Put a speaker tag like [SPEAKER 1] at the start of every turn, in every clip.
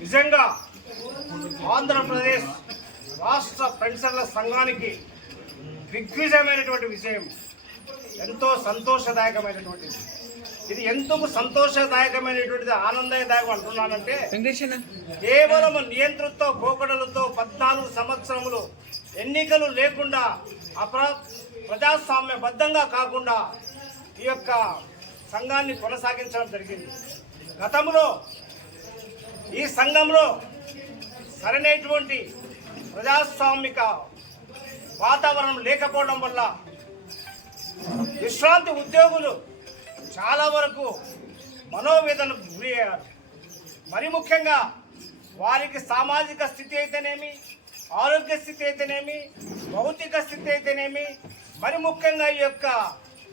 [SPEAKER 1] నిజంగా ఆంధ్రప్రదేశ్ రాష్ట్ర పెన్షన్ల సంఘానికి దిగ్విజయమైనటువంటి విషయం ఎంతో సంతోషదాయకమైనటువంటిది ఇది ఎందుకు సంతోషదాయకమైనటువంటిది ఆనందదాయకం అంటున్నానంటే కేవలం నియంతృత్వ పోకడలతో పద్నాలుగు సంవత్సరములు ఎన్నికలు లేకుండా అప్ర ప్రజాస్వామ్యబద్ధంగా కాకుండా ఈ యొక్క సంఘాన్ని కొనసాగించడం జరిగింది. గతంలో ఈ సంఘంలో సరైనటువంటి ప్రజాస్వామిక వాతావరణం లేకపోవడం వల్ల విశ్రాంతి ఉద్యోగులు చాలా వరకు మనోవేదనకు గురి అయ్యారు. మరి ముఖ్యంగా వారికి సామాజిక స్థితి అయితేనేమి ఆరోగ్య స్థితి అయితేనేమి భౌతిక స్థితి అయితేనేమి మరి ముఖ్యంగా ఈ యొక్క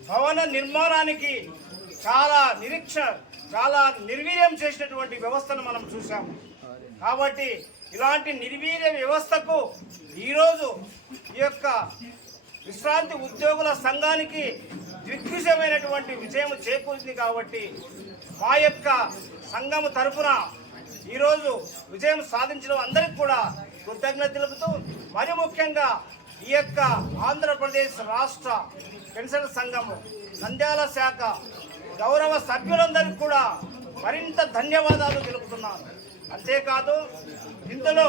[SPEAKER 1] భవన నిర్మాణానికి చాలా నిరీక్ష చాలా నిర్వీర్యం చేసినటువంటి వ్యవస్థను మనం చూసాము కాబట్టి ఇలాంటి నిర్వీర్య వ్యవస్థకు ఈరోజు ఈ యొక్క విశ్రాంతి ఉద్యోగుల సంఘానికి దిగ్విజయమైనటువంటి విజయం చేకూరింది కాబట్టి మా యొక్క సంఘం తరఫున ఈరోజు విజయం సాధించడం అందరికి కూడా కృతజ్ఞత తెలుపుతూ మరి ముఖ్యంగా ఈ యొక్క ఆంధ్రప్రదేశ్ రాష్ట్ర పెన్షన్ సంఘము నంద్యాల శాఖ గౌరవ సభ్యులందరికీ కూడా మరింత ధన్యవాదాలు తెలుపుతున్నాను. అంతేకాదు ఇందులో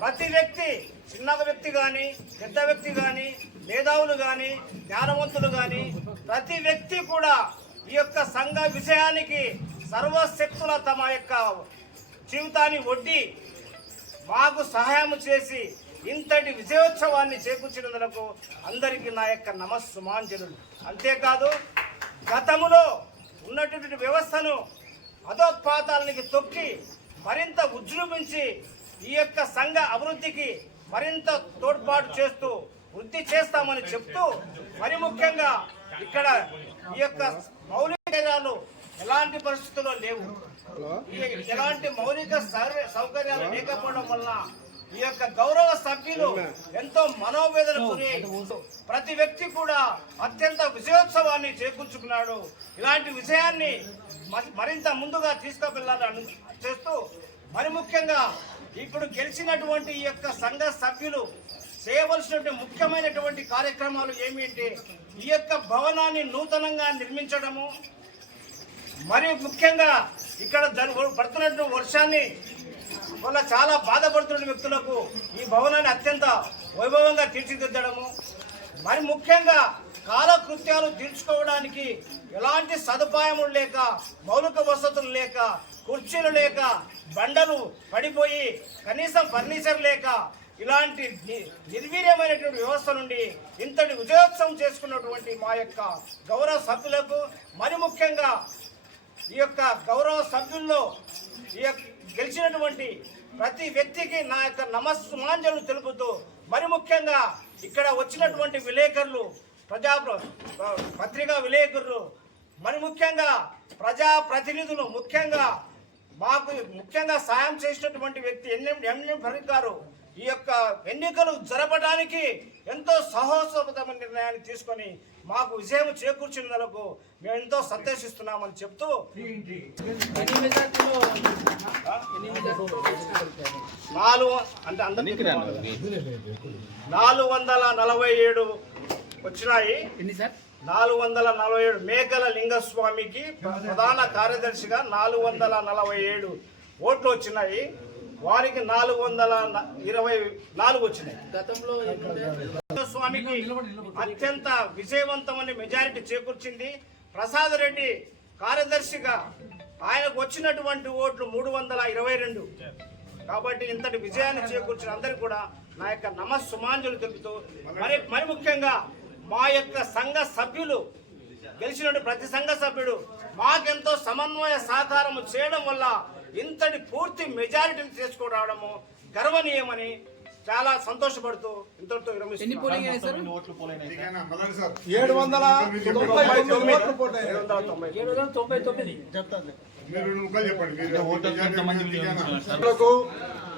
[SPEAKER 1] ప్రతి వ్యక్తి చిన్న వ్యక్తి కానీ పెద్ద వ్యక్తి కానీ మేధావులు కానీ జ్ఞానవంతులు కానీ ప్రతి వ్యక్తి కూడా ఈ యొక్క సంఘ విషయానికి సర్వశక్తుల తమ యొక్క జీవితాన్ని ఒడ్డి మాకు సహాయం చేసి ఇంతటి విజయోత్సవాన్ని చేకూర్చినందుకు అందరికీ నా యొక్క నమస్సుమాంజనులు. అంతేకాదు గతములో ఉన్నటువంటి వ్యవస్థను అధోత్పాతాలకి తొక్కి మరింత ఉజ్జృంభించి ఈ యొక్క సంఘ అభివృద్ధికి మరింత తోడ్పాటు చేస్తూ వృద్ధి చేస్తామని చెప్తూ మరి ముఖ్యంగా ఇక్కడ ఈ యొక్క మౌలికాలు ఎలాంటి పరిస్థితుల్లో లేవు? ఎలాంటి మౌలిక సౌర- సౌకర్యాలు లేకపోవడం వలన ఈ యొక్క గౌరవ సభ్యులు ఎంతో మనోవేదన గురి ప్రతి వ్యక్తి కూడా అత్యంత విజయోత్సవాన్ని చేకూర్చుకున్నాడు. ఇలాంటి విజయాన్ని మ- మరింత ముందుగా తీసుకువెళ్ళాలని చేస్తూ మరి ముఖ్యంగా ఇప్పుడు గెలిచినటువంటి ఈ యొక్క సంఘ సభ్యులు చేయవలసినటువంటి ముఖ్యమైనటువంటి కార్యక్రమాలు ఏమి అంటే ఈ యొక్క భవనాన్ని నూతనంగా నిర్మించడము. మరి ముఖ్యంగా ఇక్కడ పడుతున్నటువంటి వర్షాన్ని వల్ల చాలా బాధపడుతున్న వ్యక్తులకు ఈ భవనాన్ని అత్యంత వైభవంగా తీర్చిదిద్దడము. మరి ముఖ్యంగా కాలకృత్యాలు తీర్చుకోవడానికి ఎలాంటి సదుపాయములు లేక మౌలిక వసతులు లేక కుర్చీలు లేక బండలు పడిపోయి కనీసం ఫర్నిచర్ లేక ఇలాంటి నిర్వీర్యమైనటువంటి వ్యవస్థ నుండి ఇంతటి విజయోత్సవం చేసుకున్నటువంటి మా యొక్క గౌరవ సభ్యులకు మరి ముఖ్యంగా ఈ యొక్క గౌరవ సభ్యుల్లో ఈ యొక్క గెలిచినటువంటి ప్రతి వ్యక్తికి నా యొక్క నమస్మాంజలు తెలుపుతూ మరి ముఖ్యంగా ఇక్కడ వచ్చినటువంటి విలేకరులు ప్రజా పత్రికా విలేకరులు మరి ముఖ్యంగా ప్రజా ప్రతినిధులు ముఖ్యంగా మాకు ముఖ్యంగా సాయం చేసినటువంటి వ్యక్తి ఎన్ఎం ఎంఎం ఫరీద్ గారు ఈ యొక్క ఎన్నికలు జరపడానికి ఎంతో సాహసోపతమైన నిర్ణయాన్ని తీసుకొని మాకు విజయం చేకూర్చినందుకు మేము ఎంతో సంతోషిస్తున్నామని చెప్తూ నాలుగు అంటే అందరికీ నాలుగు వందల నలభై ఏడు వచ్చినాయి. నాలుగు వందల నలభై ఏడు మేకల లింగస్వామికి ప్రధాన కార్యదర్శిగా నాలుగు వందల నలభై ఏడు ఓట్లు వచ్చినాయి. వారికి నాలుగు వందల ఇరవై నాలుగు వచ్చినాయి. స్వామికి అత్యంత విజయవంతమైన మెజారిటీ చేకూర్చింది. ప్రసాద్ రెడ్డి కార్యదర్శిగా ఆయనకు వచ్చినటువంటి ఓట్లు మూడు వందల ఇరవై రెండు. కాబట్టి ఇంతటి విజయాన్ని చేకూర్చిన అందరికీ కూడా నా యొక్క నమస్సుమాంజలు తెలుపుతూ మరి మరి ముఖ్యంగా మా యొక్క సంఘ సభ్యులు గెలిచినటువంటి ప్రతి సంఘ సభ్యుడు మాకెంతో సమన్వయ సహకారం చేయడం వల్ల ఇంతటి పూర్తి మెజారిటీని తీసుకురావడము గర్వనీయమని చాలా సంతోషపడుతూ ఇంతటితో.
[SPEAKER 2] ఏడు వందల తొంభై తొమ్మిది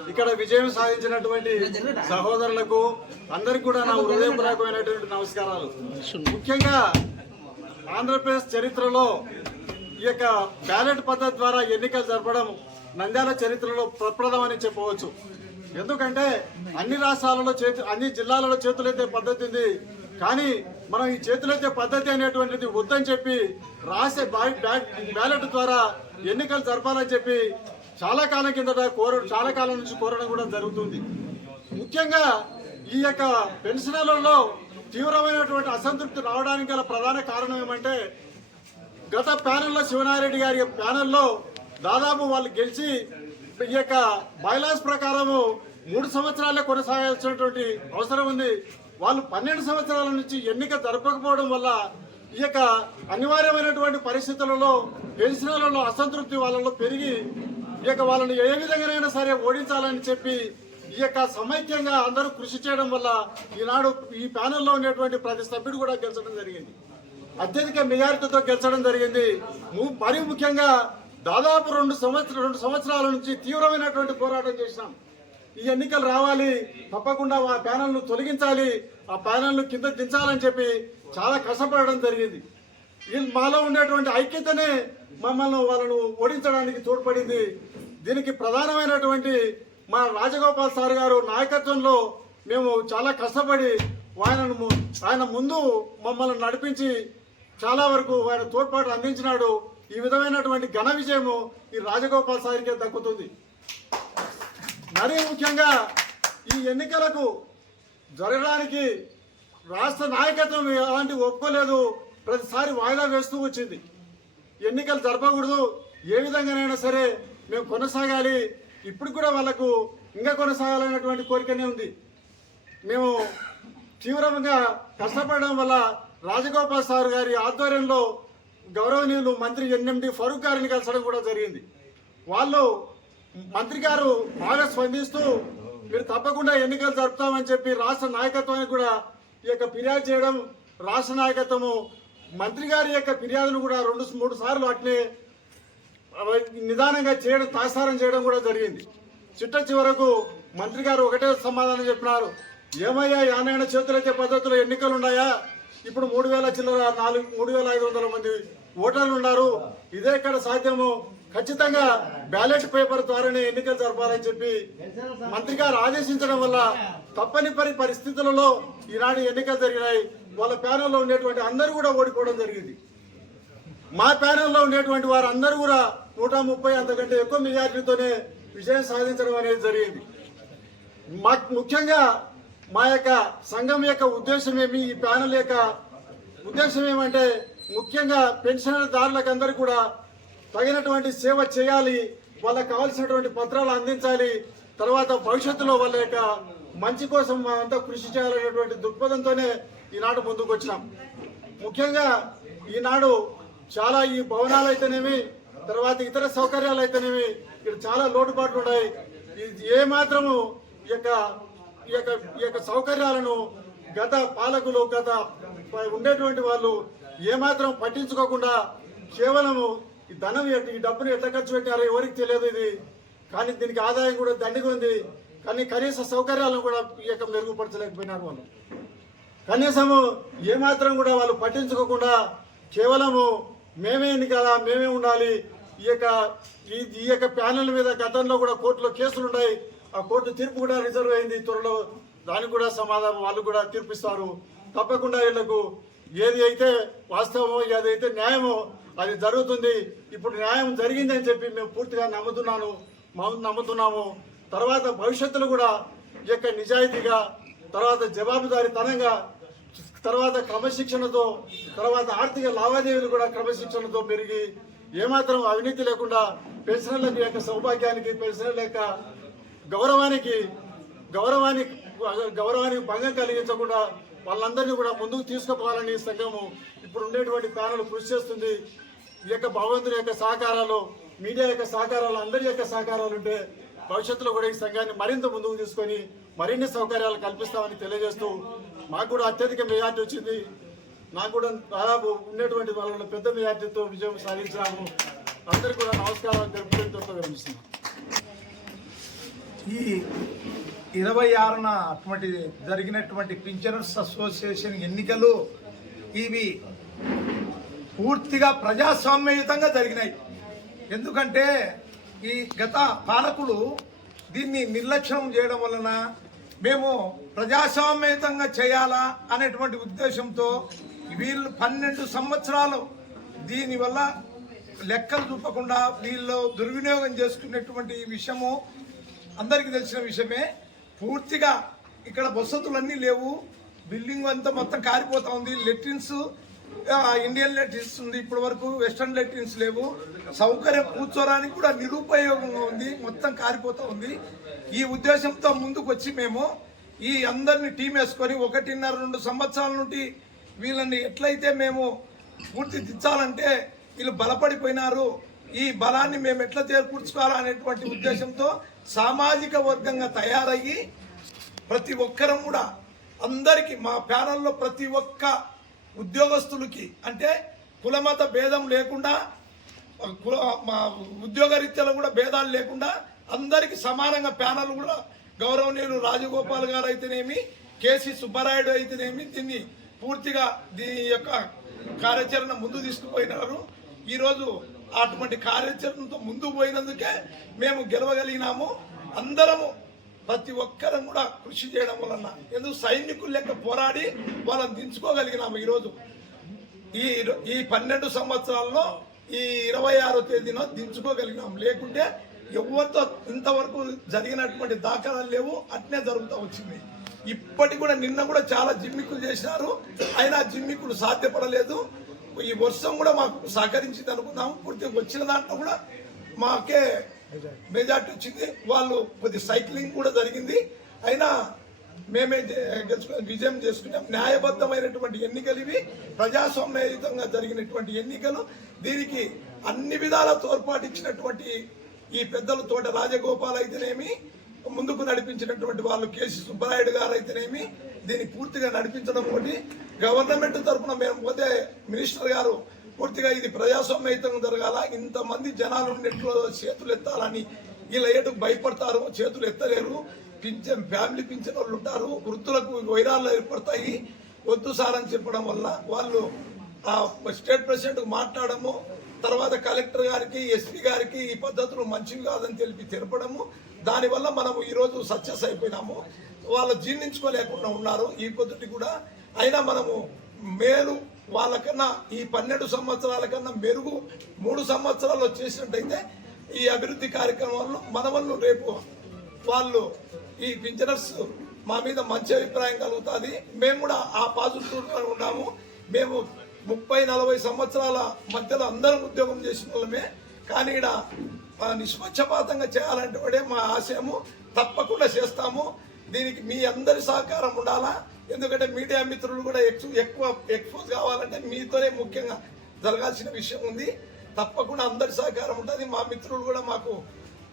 [SPEAKER 3] ఇక్కడ విజయం సాధించినటువంటి సహోదరులకు అందరికి కూడా నా హృదయపూర్వకమైనటువంటి నమస్కారాలు. ముఖ్యంగా ఆంధ్రప్రదేశ్ చరిత్రలో ఈ యొక్క బ్యాలెట్ పద్ధతి ద్వారా ఎన్నికలు జరపడం నంద్యాల చరిత్రలో ప్రప్రదమని చెప్పవచ్చు. ఎందుకంటే అన్ని రాష్ట్రాలలో చేతు అన్ని జిల్లాలలో చేతులైతే పద్ధతి ఉంది. కానీ మనం ఈ చేతులైతే పద్ధతి అనేటువంటిది వద్దని చెప్పి రాసే బ్యాలెట్ ద్వారా ఎన్నికలు జరపాలని చెప్పి చాలా కాలం కిందట కోర చాలా కాలం నుంచి కోరడం కూడా జరుగుతుంది. ముఖ్యంగా ఈ యొక్క పెన్షనర్లలో తీవ్రమైనటువంటి అసంతృప్తి రావడానికి గల ప్రధాన కారణం ఏమంటే గత ప్యానెల్లో శివనారెడ్డి గారి ప్యానెల్లో దాదాపు వాళ్ళు గెలిచి ఈ యొక్క బైలాస్ ప్రకారము మూడు సంవత్సరాలే కొనసాగాల్సినటువంటి అవసరం ఉంది. వాళ్ళు పన్నెండు సంవత్సరాల నుంచి ఎన్నిక జరపకపోవడం వల్ల ఈ యొక్క అనివార్యమైనటువంటి పరిస్థితులలో పెన్షనర్లలో అసంతృప్తి వాళ్ళలో పెరిగి ఈ యొక్క వాళ్ళని ఏ విధంగానైనా సరే ఓడించాలని చెప్పి ఈ యొక్క సమైక్యంగా అందరూ కృషి చేయడం వల్ల ఈనాడు ఈ ప్యానెల్లో ఉండేటువంటి ప్రతి సభ్యుడు కూడా గెలిచడం జరిగింది. అత్యధిక మెజారిటీతో గెలిచడం జరిగింది. మరీ ముఖ్యంగా దాదాపు రెండు సంవత్సరాలు రెండు సంవత్సరాల నుంచి తీవ్రమైనటువంటి పోరాటం చేసినాం. ఈ ఎన్నికలు రావాలి తప్పకుండా ఆ ప్యానల్ను తొలగించాలి ఆ ప్యానల్ను కింద దించాలని చెప్పి చాలా కష్టపడడం జరిగింది. వీళ్ళు మాలో ఉండేటువంటి ఐక్యతనే మమ్మల్ని వాళ్ళను ఓడించడానికి తోడ్పడింది. దీనికి ప్రధానమైనటువంటి మా రాజగోపాల్ సార్ గారు నాయకత్వంలో మేము చాలా కష్టపడి ఆయనను ఆయన ముందు మమ్మల్ని నడిపించి చాలా వరకు ఆయన తోడ్పాటు అందించినాడు. ఈ విధమైనటువంటి ఘన విజయము ఈ రాజగోపాల్ సార్కే దక్కుతుంది. మరీ ముఖ్యంగా ఈ ఎన్నికలకు జరగడానికి రాష్ట్ర నాయకత్వం అలాంటి ఒప్పుకోలేదు. ప్రతిసారి వాయిదా వేస్తూ వచ్చింది. ఎన్నికలు జరపకూడదు. ఏ విధంగానైనా సరే మేము కొనసాగాలి. ఇప్పుడు కూడా వాళ్ళకు ఇంకా కొనసాగాలనేటువంటి కోరికనే ఉంది. మేము తీవ్రంగా కష్టపడడం వల్ల రాజగోపాల్ సార్ గారి ఆధ్వర్యంలో గౌరవనీయులు మంత్రి ఎన్ఎండి ఫరూక్ గారిని కలిసడం కూడా జరిగింది. వాళ్ళు మంత్రి గారు బాగా స్పందిస్తూ మీరు తప్పకుండా ఎన్నికలు జరుపుతామని చెప్పి రాష్ట్ర నాయకత్వానికి కూడా ఈ యొక్క ఫిర్యాదు చేయడం రాష్ట్ర నాయకత్వము మంత్రి గారి యొక్క ఫిర్యాదును కూడా రెండు మూడు సార్లు అట్లే నిదానంగా చేయడం తాసారం చేయడం కూడా జరిగింది. చిట్ట చివరకు మంత్రి గారు ఒకటే సమాధానం చెప్పినారు. ఏమయ్యా యానైన చేతులైతే పద్ధతిలో ఎన్నికలు ఉన్నాయా ఇప్పుడు మూడు వేల చిల్లర నాలుగు మూడు వేల ఐదు వందల మంది ఓటర్లు ఉన్నారు. ఇదే ఇక్కడ సాధ్యము. ఖచ్చితంగా బ్యాలెట్ పేపర్ ద్వారానే ఎన్నికలు జరపాలని చెప్పి మంత్రి గారు ఆదేశించడం వల్ల తప్పని పరి పరిస్థితులలో ఈనాడు ఎన్నికలు జరిగినాయి. వాళ్ళ ప్యానెల్లో ఉండేటువంటి అందరూ కూడా ఓడిపోవడం జరిగింది. మా ప్యానెల్లో ఉండేటువంటి వారు అందరూ కూడా నూట ముప్పై అంతకంటే ఎక్కువ మెజార్టీతోనే విజయం సాధించడం అనేది జరిగింది. మా ముఖ్యంగా మా యొక్క సంఘం యొక్క ఉద్దేశం ఏమి ఈ ప్యానెల్ యొక్క ఉద్దేశం ఏమంటే ముఖ్యంగా పెన్షనర్దారులకు అందరూ కూడా తగినటువంటి సేవ చేయాలి వాళ్ళకి కావాల్సినటువంటి పత్రాలు అందించాలి తర్వాత భవిష్యత్తులో వాళ్ళ యొక్క మంచి కోసం అంతా కృషి చేయాలనేటువంటి దృక్పథంతోనే ఈనాడు ముందుకు వచ్చినాం ముఖ్యంగా ఈనాడు చాలా ఈ భవనాలు అయితేనేమి తర్వాత ఇతర సౌకర్యాలు అయితేనేవి ఇక్కడ చాలా లోటుపాట్లు ఉన్నాయి. ఇది ఏ మాత్రము ఈ యొక్క ఈ యొక్క ఈ యొక్క సౌకర్యాలను గత పాలకులు గత ఉండేటువంటి వాళ్ళు ఏమాత్రం పట్టించుకోకుండా కేవలము ఈ ధనం ఎట్- ఈ డబ్బును ఎట్లా ఖర్చు పెట్టారో ఎవరికి తెలియదు ఇది. కానీ దీనికి ఆదాయం కూడా దండిగా ఉంది. కానీ కనీస సౌకర్యాలను కూడా ఈ యొక్క మెరుగుపరచలేకపోయినారు వాళ్ళు. కనీసము ఏమాత్రం కూడా వాళ్ళు పట్టించుకోకుండా కేవలము మేమే ఎన్నికల మేమే ఉండాలి ఈ యొక్క ఈ ఈ యొక్క ప్యానెల్ మీద గతంలో కూడా కోర్టులో కేసులు ఉన్నాయి. ఆ కోర్టు తీర్పు కూడా రిజర్వ్ అయింది. త్వరలో దానికి కూడా సమాధానం వాళ్ళు కూడా తీర్పిస్తారు. తప్పకుండా వీళ్ళకు ఏది అయితే వాస్తవమో ఏది అయితే న్యాయమో అది జరుగుతుంది. ఇప్పుడు న్యాయం జరిగిందని చెప్పి మేము పూర్తిగా నమ్ముతున్నాను. మా- నమ్ముతున్నాము. తర్వాత భవిష్యత్తులో కూడా ఈ యొక్క నిజాయితీగా తర్వాత జవాబుదారీతనంగా తర్వాత క్రమశిక్షణతో తర్వాత ఆర్థిక లావాదేవీలు కూడా క్రమశిక్షణతో పెరిగి ఏమాత్రం అవినీతి లేకుండా పెన్షనర్ల యొక్క సౌభాగ్యానికి పెన్షనర్ల యొక్క గౌరవానికి గౌరవానికి గౌరవానికి భంగం కలిగించకుండా వాళ్ళందరినీ కూడా ముందుకు తీసుకుపోవాలని సంఘము ఇప్పుడు ఉండేటువంటి ప్యానల్ కృషి చేస్తుంది. ఈ యొక్క భగవంతుని యొక్క సహకారాలు మీడియా యొక్క సహకారాలు అందరి యొక్క సహకారాలు ఉంటే భవిష్యత్తులో కూడా ఈ సంఘాన్ని మరింత ముందుకు తీసుకొని మరిన్ని సౌకర్యాలు కల్పిస్తామని తెలియజేస్తూ మాకు కూడా అత్యధిక మెజార్టీ వచ్చింది. నాకు కూడా దాదాపు ఉండేటువంటి వాళ్ళ పెద్ద మెజార్టీతో విజయం సాధించాము అందరికీ కూడా నమస్కారాలు తెలుపుకుంటూ విరమిస్తున్నాను
[SPEAKER 4] ఈ ఇరవై ఆరున అటువంటి జరిగినటువంటి పింఛనర్స్ అసోసియేషన్ ఎన్నికలు ఇవి పూర్తిగా ప్రజాస్వామ్యయుతంగా జరిగినాయి. ఎందుకంటే ఈ గత పాలకులు దీన్ని నిర్లక్ష్యం చేయడం వలన మేము ప్రజాస్వామ్యయుతంగా చేయాలా అనేటువంటి ఉద్దేశంతో వీళ్ళు పన్నెండు సంవత్సరాలు దీనివల్ల లెక్కలు చూపకుండా వీళ్ళు దుర్వినియోగం చేసుకునేటువంటి విషయము అందరికీ తెలిసిన విషయమే. పూర్తిగా ఇక్కడ వసతులన్నీ లేవు. బిల్డింగ్ అంతా మొత్తం కారిపోతా ఉంది. లెట్రిన్స్ ఇండియన్ లెట్రిన్స్ ఉంది ఇప్పటి వరకు. వెస్టర్న్ లెట్రిన్స్ లేవు. సౌకర్యం కూర్చోడానికి కూడా నిరుపయోగంగా ఉంది. మొత్తం కారిపోతూ ఉంది. ఈ ఉద్దేశంతో ముందుకు వచ్చి మేము ఈ అందరిని టీం వేసుకొని ఒకటిన్నర రెండు సంవత్సరాల నుండి వీళ్ళని ఎట్లయితే మేము పూర్తి దించాలంటే వీళ్ళు బలపడిపోయినారు ఈ బలాన్ని మేము ఎట్లా చేకూర్చుకోవాలా అనేటువంటి ఉద్దేశంతో సామాజిక వర్గంగా తయారయ్యి ప్రతి ఒక్కరం కూడా అందరికీ మా ప్యానల్లో ప్రతి ఒక్క ఉద్యోగస్తులకి అంటే కులమత భేదం లేకుండా కుల మా ఉద్యోగరీత్యాలు కూడా భేదాలు లేకుండా అందరికీ సమానంగా ప్యానల్ కూడా గౌరవనీయులు రాజగోపాల్ గారు అయితేనేమి కేసీ సుబ్బారాయుడు అయితేనేమి దీన్ని పూర్తిగా దీని యొక్క కార్యాచరణ ముందు తీసుకుపోయినారు. ఈరోజు అటువంటి కార్యాచరణతో ముందు పోయినందుకే మేము గెలవగలిగినాము. అందరము ప్రతి ఒక్కరం కూడా కృషి చేయడం వలన ఎందుకు సైనికులు లెక్క పోరాడి వాళ్ళని దించుకోగలిగినాము ఈరోజు. ఈ ఈ పన్నెండు సంవత్సరాల్లో ఈ ఇరవై ఆరో తేదీన దించుకోగలిగినాం లేకుంటే ఎవరితో ఇంతవరకు జరిగినటువంటి దాఖలాలు లేవు. అట్నే జరుగుతూ వచ్చింది. ఇప్పటికి కూడా నిన్న కూడా చాలా జిమ్మిక్కులు చేసినారు అయినా జిమ్మిక్కులు సాధ్యపడలేదు. ఈ వర్షం కూడా మాకు సహకరించింది అనుకున్నాము పూర్తిగా వచ్చిన దాంట్లో కూడా మాకే మెజార్టీ వచ్చింది. వాళ్ళు కొద్ది సైక్లింగ్ కూడా జరిగింది. అయినా మేమే గెలుచుకుని విజయం చేసుకున్నాం. న్యాయబద్ధమైనటువంటి ఎన్నికలు ఇవి. ప్రజాస్వామ్యయుతంగా జరిగినటువంటి ఎన్నికలు. దీనికి అన్ని విధాల తోడ్పాటు ఇచ్చినటువంటి ఈ పెద్దలు తోట రాజగోపాల్ అయితేనేమి ముందుకు నడిపించినటువంటి వాళ్ళు కేసీ సుబ్బరాయుడు గారు అయితేనేమి దీన్ని పూర్తిగా నడిపించడం ఒకటి. గవర్నమెంట్ తరఫున మేము పోతే మినిస్టర్ గారు పూర్తిగా ఇది ప్రజాస్వామ్యయుతంగా జరగాల. ఇంతమంది జనాలు నెట్లో చేతులు ఎత్తాలని వీళ్ళ ఏటుకు భయపడతారు చేతులు ఎత్తలేరు. పింఛన్ ఫ్యామిలీ పింఛన్ వాళ్ళు ఉంటారు. వృత్తులకు వైరాలు ఏర్పడతాయి. వద్దు సార్ అని చెప్పడం వల్ల వాళ్ళు ఆ స్టేట్ ప్రెసిడెంట్కు మాట్లాడము తర్వాత కలెక్టర్ గారికి ఎస్పీ గారికి ఈ పద్ధతులు మంచివి కాదని తెలిపి తెలపడము. దానివల్ల మనము ఈరోజు సక్సెస్ అయిపోయినాము. వాళ్ళు జీర్ణించుకోలేకుండా ఉన్నారు. ఈ పొద్దుటి కూడా అయినా మనము మేలు వాళ్ళకన్నా ఈ పన్నెండు సంవత్సరాల కన్నా మెరుగు మూడు సంవత్సరాలు చేసినట్టయితే ఈ అభివృద్ధి కార్యక్రమంలో మన వాళ్ళు రేపు వాళ్ళు ఈ పింఛనర్స్ మా మీద మంచి అభిప్రాయం కలుగుతుంది. మేము కూడా ఆ పాజిటివ్ ఉన్నాము. మేము ముప్పై నలభై సంవత్సరాల మధ్యలో అందరం ఉద్యోగం చేసిన వాళ్ళమే. కానీ ఇక్కడ నిష్పక్షపాతంగా చేయాలంటే వాడే మా ఆశయము. తప్పకుండా చేస్తాము. దీనికి మీ అందరి సహకారం ఉండాలా? ఎందుకంటే మీడియా మిత్రులు కూడా ఎక్కువ ఎక్కువ ఎక్స్పోజ్ కావాలంటే మీతోనే ముఖ్యంగా జరగాల్సిన విషయం ఉంది. తప్పకుండా అందరి సహకారం ఉంటుంది. మా మిత్రులు కూడా మాకు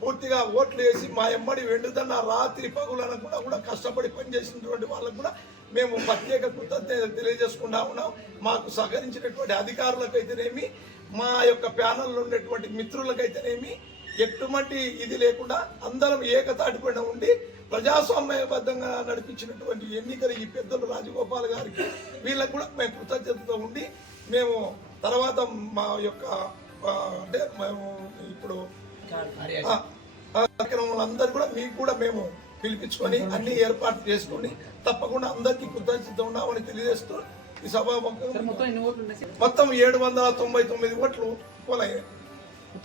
[SPEAKER 4] పూర్తిగా ఓట్లు వేసి మా ఎమ్మడి వెండుదన్న రాత్రి పగులనకుండా కూడా కష్టపడి పనిచేసినటువంటి వాళ్ళకు కూడా మేము ప్రత్యేక కృతజ్ఞత తెలియజేసుకుంటా ఉన్నాం. మాకు సహకరించినటువంటి అధికారులకైతేనేమి మా యొక్క ప్యానల్లో ఉండేటువంటి మిత్రులకైతేనేమి ఎటువంటి ఇది లేకుండా అందరం ఏకతాటిపైన ఉండి ప్రజాస్వామ్యబద్ధంగా నడిపించినటువంటి ఎన్నికలు ఈ పెద్దలు రాజగోపాల్ గారికి వీళ్ళకు కూడా మేము కృతజ్ఞతతో ఉండి మేము తర్వాత మా యొక్క అంటే మేము ఇప్పుడు ఆ, ఆ కార్యక్రమాలందరూ కూడా మీకు కూడా మేము పిలిపించుకొని అన్ని ఏర్పాట్లు చేసుకొని తప్పకుండా అందరికీ కృతజ్ఞత ఉన్నామని తెలియజేస్తూ ఈ సభాముఖంగా మొత్తం ఏడు వందల తొంభై తొమ్మిది ఓట్లు పోలయ్యాయి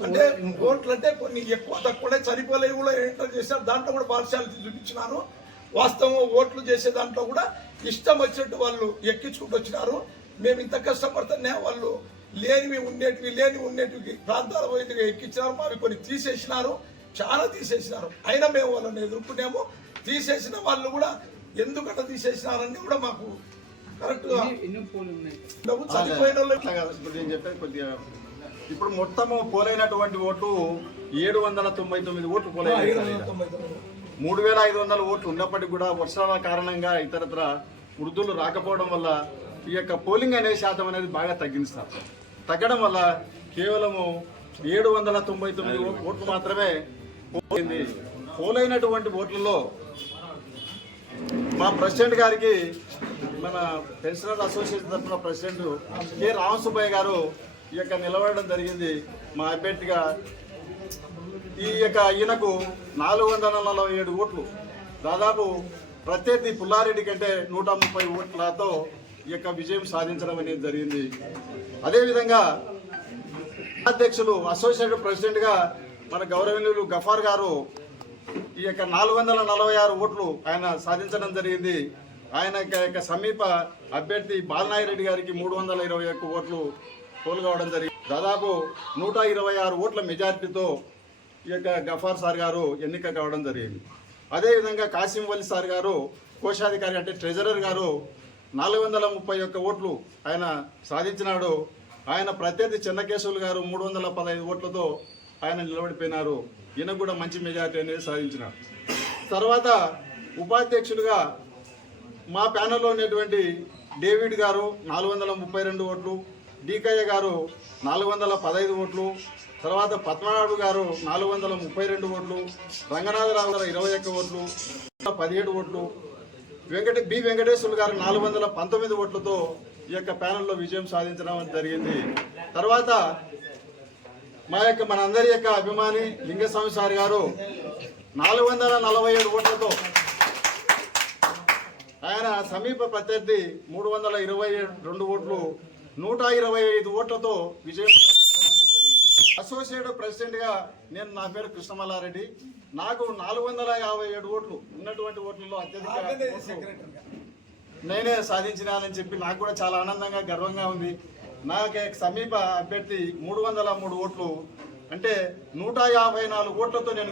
[SPEAKER 4] అంటే ఓట్లు అంటే కొన్ని ఎక్కువ తక్కువ చనిపోలేవి కూడా ఎంటర్ చేశారు. దాంట్లో కూడా పార్షాలిటీ చూపించినారు. వాస్తవం ఓట్లు చేసే దాంట్లో కూడా ఇష్టం వచ్చినట్టు వాళ్ళు ఎక్కించుకుంటూ వచ్చినారు. మేము ఇంత కష్టపడుతున్నా వాళ్ళు లేనివి ఉండేటివి లేని ఉండేటివి ప్రాంతాల ఎక్కించినారు. మావి కొన్ని తీసేసినారు. చాలా తీసేసినారు. అయినా మేము వాళ్ళని ఎదుర్కొన్నాము తీసేసిన వాళ్ళు కూడా ఎందుకంటే తీసేసినారని కూడా మాకు కరెక్ట్గా. చనిపోయిన వాళ్ళు
[SPEAKER 3] నేను కొద్దిగా ఇప్పుడు మొత్తము పోలైనటువంటి ఓట్లు ఏడు వందల తొంభై తొమ్మిది ఓట్లు
[SPEAKER 1] తొమ్మిది.
[SPEAKER 3] మూడు వేల ఐదు వందల ఓట్లు ఉన్నప్పటికీ కూడా వర్షాల కారణంగా ఇతరత్ర వృద్ధులు రాకపోవడం వల్ల ఈ యొక్క పోలింగ్ అనే శాతం అనేది బాగా తగ్గింది సార్. తగ్గడం వల్ల కేవలము ఏడు వందల తొంభై తొమ్మిది ఓట్లు మాత్రమే పోలైనటువంటి ఓట్లలో మా ప్రెసిడెంట్ గారికి మన పెన్షనర్ అసోసియేషన్ తరఫున ప్రెసిడెంట్ కె రామసుబ్బయ్య గారు ఈ యొక్క నిలబడడం జరిగింది. మా అభ్యర్థిగా ఈ యొక్క ఈయనకు నాలుగు వందల నలభై ఏడు ఓట్లు. దాదాపు ప్రత్యర్థి పుల్లారెడ్డి కంటే నూట ముప్పై ఓట్లతో ఈ యొక్క విజయం సాధించడం అనేది జరిగింది. అదేవిధంగా అధ్యక్షులు అసోసియేట్ ప్రెసిడెంట్గా మన గౌరవనీయులు గఫార్ గారు ఈ యొక్క నాలుగు వందల నలభై ఆరు ఓట్లు ఆయన సాధించడం జరిగింది. ఆయన యొక్క- సమీప అభ్యర్థి బాలనాయిరెడ్డి గారికి మూడు వందల ఇరవై ఒక్క ఓట్లు పోలు కావడం జరిగింది. దాదాపు నూట ఇరవై ఆరు ఓట్ల మెజారిటీతో ఈ యొక్క గఫార్ సార్ గారు ఎన్నిక కావడం జరిగింది. అదేవిధంగా కాసిం వలి సార్ గారు కోశాధికారి అంటే ట్రెజరర్ గారు నాలుగు వందల ముప్పై ఒక్క ఓట్లు ఆయన సాధించినాడు. ఆయన ప్రత్యర్థి చెన్నకేశవులు గారు మూడు వందల పదహైదు ఓట్లతో ఆయన నిలబడిపోయినారు. ఈయన కూడా మంచి మెజారిటీ అనేది సాధించినారు తర్వాత ఉపాధ్యక్షులుగా మా ప్యానల్లో ఉన్నటువంటి డేవిడ్ గారు నాలుగు వందల ముప్పై రెండు ఓట్లు డీకయ్య గారు నాలుగు వందల పదహైదు ఓట్లు తర్వాత పద్మనాభు గారు నాలుగు వందల ముప్పై రెండు ఓట్లు రంగనాథరావు గారు ఇరవై ఒక్క ఓట్లు పదిహేడు ఓట్లు వెంకట బి వెంకటేశ్వర్లు గారు నాలుగు వందల పంతొమ్మిది ఓట్లతో ఈ యొక్క ప్యానెల్లో విజయం సాధించడం జరిగింది. తర్వాత మా యొక్క మనందరి యొక్క అభిమాని లింగస్వామి సార్ గారు నాలుగు వందల నలభై ఏడు ఓట్లతో ఆయన సమీప ప్రత్యర్థి మూడు వందల ఇరవై రెండు ఓట్లు నూట ఇరవై ఐదు ఓట్లతో విజయం అసోసియేట్ ప్రెసిడెంట్గా నేను నా పేరు కృష్ణమల్లారెడ్డి. నాకు నాలుగు వందల యాభై ఏడు ఓట్లు ఉన్నటువంటి ఓట్లలో అత్యధిక నేనే సాధించినానని చెప్పి నాకు కూడా చాలా ఆనందంగా గర్వంగా ఉంది. నాకు సమీప అభ్యర్థి మూడు వందల మూడు ఓట్లు. అంటే నూట యాభై నాలుగు ఓట్లతో నేను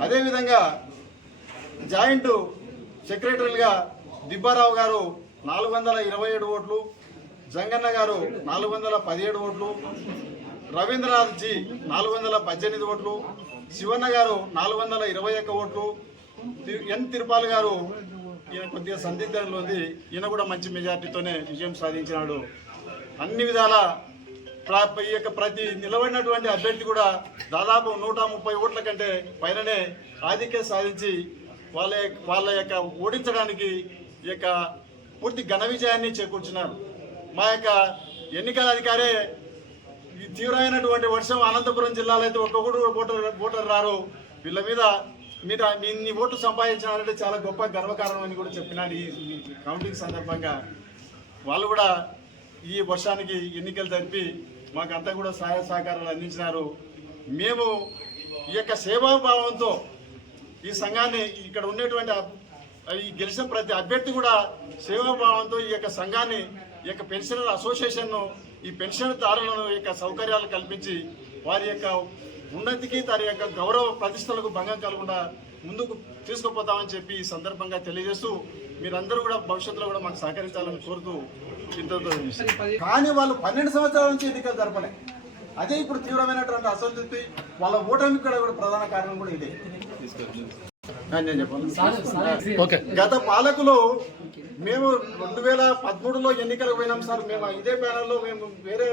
[SPEAKER 3] అదేవిధంగా జాయింట్ సెక్రటరీలుగా దిబ్బారావు గారు నాలుగు వందల ఇరవై ఏడు ఓట్లు జంగన్న గారు నాలుగు వందల పదిహేడు ఓట్లు రవీంద్రనాథ్ జీ నాలుగు వందల పద్దెనిమిది ఓట్లు శివన్న గారు నాలుగు వందల ఇరవై ఒక్క ఓట్లు తి- ఎన్ తిరుపాల్ గారు ఈయన కొద్దిగా సందిగ్ధంలో ఉంది. ఈయన కూడా మంచి మెజార్టీతోనే విజయం సాధించినాడు. అన్ని విధాల ఈ యొక్క ప్రతి నిలబడినటువంటి అభ్యర్థి కూడా దాదాపు నూట ముప్పై ఓట్ల కంటే పైననే ఆధిక్యం సాధించి వాళ్ళ వాళ్ళ యొక్క ఓడించడానికి ఈ యొక్క పూర్తి ఘన విజయాన్ని చేకూర్చున్నారు మా యొక్క ఎన్నికల అధికారే ఈ తీవ్రమైనటువంటి వర్షం అనంతపురం జిల్లాలో అయితే ఒక్కొక్కడు ఓటర్ ఓటర్ రారు. వీళ్ళ మీద మీరు ఇన్ని ఓట్లు సంపాదించారంటే చాలా గొప్ప గర్వకారణం అని కూడా చెప్పినాడు ఈ కౌంటింగ్ సందర్భంగా. వాళ్ళు కూడా ఈ వర్షానికి ఎన్నికలు జరిపి మాకంతా కూడా సహాయ సహకారాలు అందించినారు. మేము ఈ యొక్క సేవాభావంతో ఈ సంఘాన్ని ఇక్కడ ఉండేటువంటి ఈ గెలిచిన ప్రతి అభ్యర్థి కూడా సేవాభావంతో ఈ యొక్క సంఘాన్ని ఈ యొక్క పెన్షనర్ అసోసియేషన్ను ఈ పెన్షన్దారులను ఈ యొక్క సౌకర్యాలు కల్పించి వారి యొక్క ఉన్నతికి వారి యొక్క గౌరవ ప్రతిష్టలకు భంగం కలగకుండా ముందుకు తీసుకుపోతామని చెప్పి ఈ సందర్భంగా తెలియజేస్తూ మీరందరూ కూడా భవిష్యత్తులో కూడా మాకు సహకరించాలని కోరుతూ ఇంతతో కానీ వాళ్ళు పన్నెండు సంవత్సరాల నుంచి ఎన్నికలు జరపలే. అదే ఇప్పుడు తీవ్రమైనటువంటి అసంతృప్తి. వాళ్ళ ఓటమి కూడా కూడా ప్రధాన కారణం కూడా ఇదే. గత పాలకులు మేము రెండు వేల పదమూడులో ఎన్నికలకు పోయినాం సార్. మేము ఇదే ప్యానల్లో మేము వేరే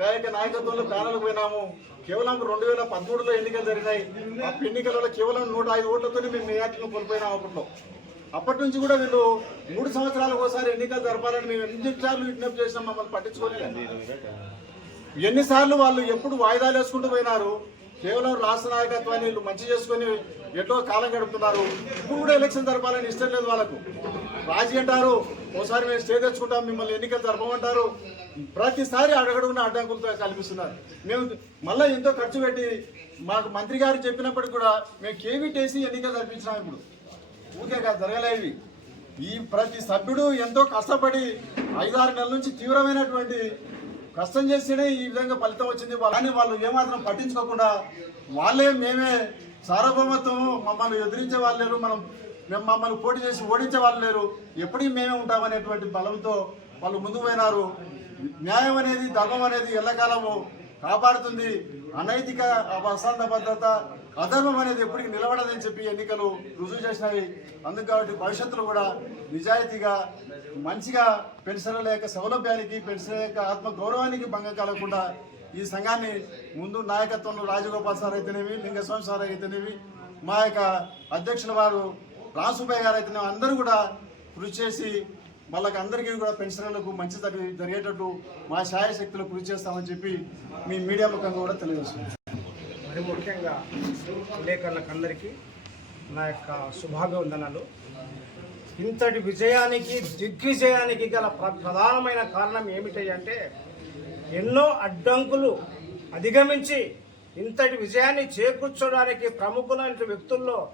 [SPEAKER 3] నాయక నాయకత్వంలో ప్యానల్కి పోయినాము. కేవలం రెండు వేల పదమూడులో ఎన్నికలు జరిగినాయి. ఆ ఎన్నికలలో కేవలం నూట ఐదు ఓట్లతో మేము మెజార్టీని కోల్పోయినాం అప్పట్లో. అప్పటి నుంచి కూడా వీళ్ళు మూడు సంవత్సరాలు ఒకసారి ఎన్నికలు జరపాలని మేము ఎన్నిసార్లు విజ్ఞప్తి చేసినాం మమ్మల్ని పట్టించుకోలేదు. ఎన్నిసార్లు వాళ్ళు ఎప్పుడు వాయిదాలు వేసుకుంటూ పోయినారు. కేవలం రాష్ట్ర నాయకత్వాన్ని వీళ్ళు మంచి చేసుకొని ఎటో కాలం గడుపుతున్నారు. ఇప్పుడు కూడా ఎలక్షన్ జరపాలని ఇష్టం లేదు వాళ్ళకు. రాజీ అంటారు ఓసారి మేము స్టే తెచ్చుకుంటాం మిమ్మల్ని ఎన్నికలు జరపమంటారు. ప్రతిసారి అడగడుగున అడ్డంకులతో కల్పిస్తున్నారు. మేము మళ్ళీ ఎంతో ఖర్చు పెట్టి మాకు మంత్రి గారు చెప్పినప్పటికి కూడా మేము కేవీటేసి ఎన్నికలు జరిపించినాం ఇప్పుడు. ఊరికే కాదు జరగలేవి ఈ ప్రతి సభ్యుడు ఎంతో కష్టపడి ఐదారు నెలల నుంచి తీవ్రమైనటువంటి కష్టం చేస్తేనే ఈ విధంగా ఫలితం వచ్చింది. కానీ వాళ్ళు ఏమాత్రం పట్టించుకోకుండా వాళ్ళే మేమే సార్వభౌమత్వం మమ్మల్ని ఎదిరించే వాళ్ళు మనం మేము మమ్మల్ని పోటీ చేసి ఓడించే వాళ్ళు లేరు. ఎప్పటికీ మేమే ఉంటామనేటువంటి బలంతో వాళ్ళు ముందుకు పోయినారు. న్యాయం అనేది ధర్మం అనేది ఎల్లకాలము కాపాడుతుంది. అనైతిక అశాంత భద్రత అధర్మం అనేది ఎప్పటికీ నిలబడదని చెప్పి ఎన్నికలు రుజువు చేసినాయి. అందుకు కాబట్టి భవిష్యత్తులో కూడా నిజాయితీగా మంచిగా పెన్షన్ల యొక్క సౌలభ్యానికి పెన్షన్ల యొక్క ఆత్మ గౌరవానికి భంగం కలగకుండా ఈ సంఘాన్ని ముందు నాయకత్వంలో రాజగోపాల్ సార్ అయితేనేవి లింగస్వామి సార్ అయితేనేవి మా యొక్క అధ్యక్షుల వారు రాసుబాయ్ గారు అయితే అందరూ కూడా కృషి చేసి వాళ్ళకి అందరికీ కూడా పెన్షనర్లకు మంచి జరిగేటట్టు మా శాయశక్తులు కృషి చేస్తామని చెప్పి మీ మీడియా ముఖంగా కూడా తెలియజేస్తున్నాం.
[SPEAKER 1] మరి ముఖ్యంగా విలేకరులకు అందరికీ నా యొక్క శుభాభివందనలు. ఇంతటి విజయానికి దిగ్విజయానికి గల ప్ర- ప్రధానమైన కారణం ఏమిటి అంటే ఎన్నో అడ్డంకులు అధిగమించి ఇంతటి విజయాన్ని చేకూర్చడానికి ప్రముఖులైన వ్యక్తుల్లో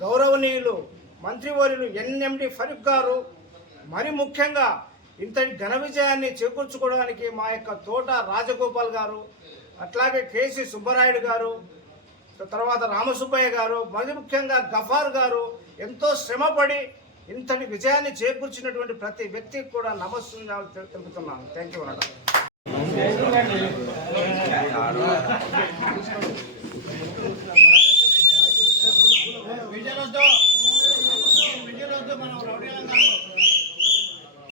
[SPEAKER 1] గౌరవనీయులు మంత్రివర్యులు ఎన్ఎండి ఫరూక్ గారు మరి ముఖ్యంగా ఇంతటి ఘన విజయాన్ని చేకూర్చుకోవడానికి మా యొక్క తోట రాజగోపాల్ గారు అట్లాగే కేసీ సుబ్బరాయుడు గారు తర్వాత రామసుబ్బయ్య గారు మరి ముఖ్యంగా గఫార్ గారు ఎంతో శ్రమపడి ఇంతటి విజయాన్ని చేకూర్చినటువంటి ప్రతి వ్యక్తికి కూడా నమస్సులు తెలుపుతున్నాను. Thank you